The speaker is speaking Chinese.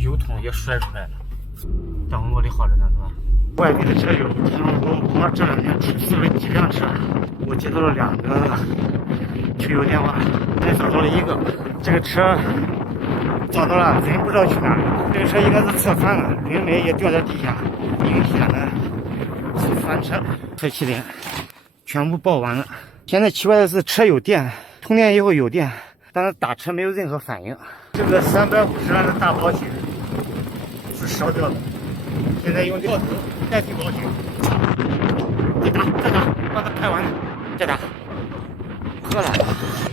油桶也甩出来了，灯我的好着呢，是吧？外地的车友，我这2天出事了几辆车，我接到了2个求救电话，才找到了1个，这个车找到了，人不知道去哪儿，这个车应该是侧翻了，人也掉在地下，明显的是翻车，车气帘全部爆完了。现在奇怪的是车有电，充电以后有电，但是打车没有任何反应。这个350万的大保险是烧掉的，现在用掉头代替保险。再打，让它拍完了，再打，喝了。